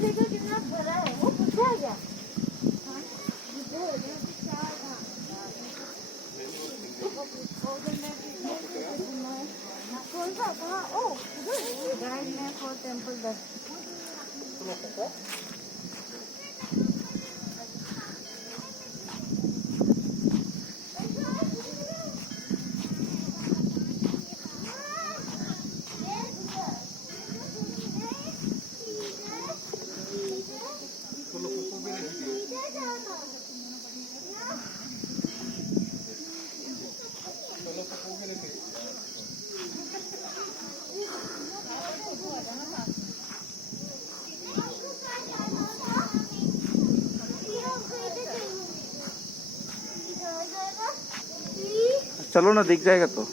देखो कितना बड़ा है, वो पूछा है क्या? कौन सा कहाँ? ओ गाइड में फॉर टेम्पल दस। चलो ना, दिख जाएगा तो।